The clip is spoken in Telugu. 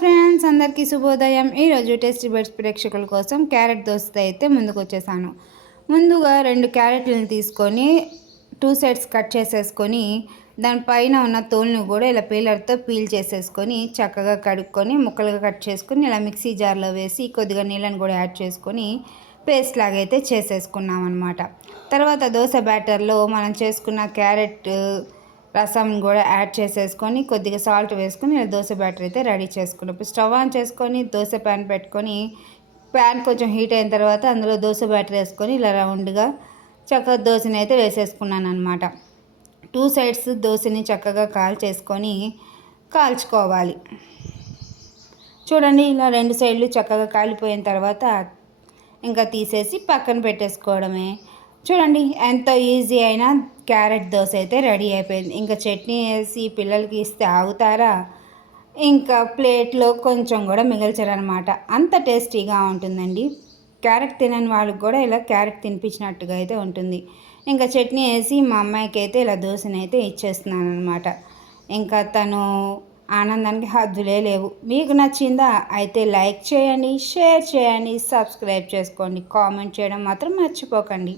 ఫ్రెండ్స్, అందరికీ శుభోదయం. ఈరోజు టేస్టీ బైట్స్ ప్రేక్షకుల కోసం క్యారెట్ దోసతో అయితే ముందుకు వచ్చేసాను. ముందుగా 2 క్యారెట్లను తీసుకొని 2 సైడ్స్ కట్ చేసేసుకొని దానిపైన ఉన్న తోలును కూడా ఇలా పీలర్తో పీల్ చేసేసుకొని చక్కగా కడుక్కొని ముక్కలుగా కట్ చేసుకొని ఇలా మిక్సీ జార్లో వేసి కొద్దిగా నీళ్ళని కూడా యాడ్ చేసుకొని పేస్ట్ లాగా అయితే చేసేసుకున్నాం అనమాట. తర్వాత దోశ బ్యాటర్లో మనం చేసుకున్న క్యారెట్ రసం కూడా యాడ్ చేసేసుకొని కొద్దిగా సాల్ట్ వేసుకొని ఇలా దోశ బ్యాటర్ అయితే రెడీ చేసుకున్నాం. ఇప్పుడు స్టవ్ ఆన్ చేసుకొని దోశ ప్యాన్ పెట్టుకొని ప్యాన్ కొంచెం హీట్ అయిన తర్వాత అందులో దోశ బ్యాటర్ వేసుకొని ఇలా రౌండ్గా చక్కగా దోశని అయితే వేసేసుకున్నాను అనమాట. 2 సైడ్స్ దోశని చక్కగా కాల్చుకోవాలి. చూడండి, ఇలా 2 సైడ్లు చక్కగా కాలిపోయిన తర్వాత ఇంకా తీసేసి పక్కన పెట్టేసుకోవడమే. చూడండి, ఎంతో ఈజీ అయినా క్యారెట్ దోశ అయితే రెడీ అయిపోయింది. ఇంకా చట్నీ వేసి పిల్లలకి ఇస్తే ఆగుతారా? ఇంకా ప్లేట్లో కొంచెం కూడా మిగల్చరనమాట. అంత టేస్టీగా ఉంటుందండి. క్యారెట్ తినని వాళ్ళకి కూడా ఇలా క్యారెట్ తినిపించినట్టుగా అయితే ఉంటుంది. ఇంకా చట్నీ వేసి మా అమ్మాయికి అయితే ఇలా దోశని అయితే ఇచ్చేస్తున్నాను అనమాట. ఇంకా తను ఆనందానికి హద్దులే లేవు. మీకు నచ్చిందా? అయితే లైక్ చేయండి, షేర్ చేయండి, సబ్స్క్రైబ్ చేసుకోండి, కామెంట్ చేయడం మాత్రం మర్చిపోకండి.